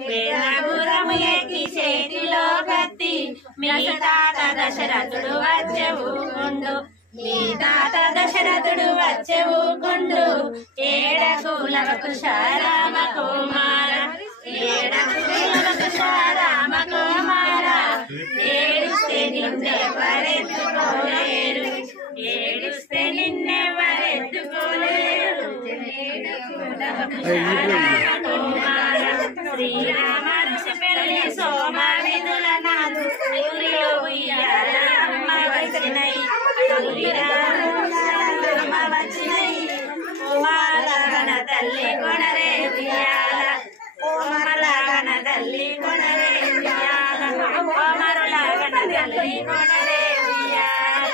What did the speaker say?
వేదపురము ఎక్కి చేతిలో కత్తి మీ తాత దశరథుడు వచ్చే ఊకుండు మీ తాత దశరథుడు వచ్చే ఊకుండు ఏడకులకు రామ కుమార ఏడకులకు రామ కుమార ఏడుస్తే నిన్నెవరెత్తుకోలేరు ఏడుస్తే నిన్నెవరెత్తుకోలేరు శ్రీరామ ఋషి పెళ్లి సోమవిధుల నాదు ఉయ్యాలమ్మ వచ్చినై అమ్మ వచ్చినై కుమారగణ తల్లి కొనరే ఉయ్యాల కోమలాగణ తల్లి కొనరే ఉయ్యాల కోమరులాగణ తల్లి కొనరే ఉయ్యాల